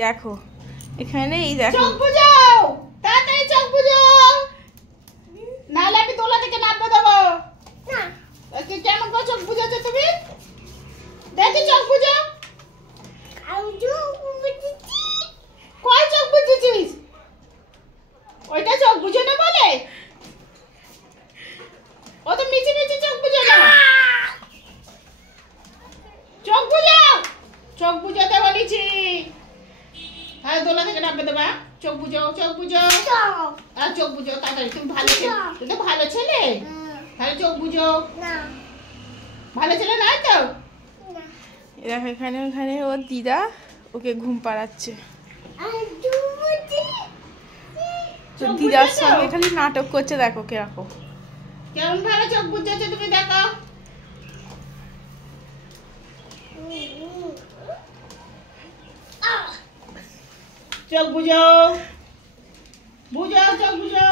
দেখো এখানে এই দেখো চোখ বুঝাও, তাড়াতাড়ি চোখ বুঝাও, নাহলে আমি তোলা থেকে নামতে দেবো না। কেমন করে চোখ বুঝাচ্ছ তুমি? দেখি চোখ বুঝাও। কয় চোখ বুঝেছিস? ওইটা চোখ বুঝানো বলে? ও তো মিচি মিচি চোখ বুঝানো। চোখ বুঝাও, চোখ বুঝাতে বলেছি। হ্যাঁ, দোলা থেকে নামবে দেবা। চোখ বুঝাও, চোখ বুঝাও, আর চোখ বুঝাও তাড়াতাড়ি। তুমি ভালো ছেলে, তুমি তো ভালো ছেলে। তাহলে চোখ বুঝো। ভালো ছেলে নয় তো? দেখো এখানে ওখানে ওর দিদা ওকে ঘুম পাড়াচ্ছে। তো দিদার সঙ্গে খালি নাটক করছে, দেখো কিরকম। কেমন ভালো চোখ বুঝাচ্ছে তুমি দেখো। চোখ বুঝো, বুঝাও, চোখ বুঝো।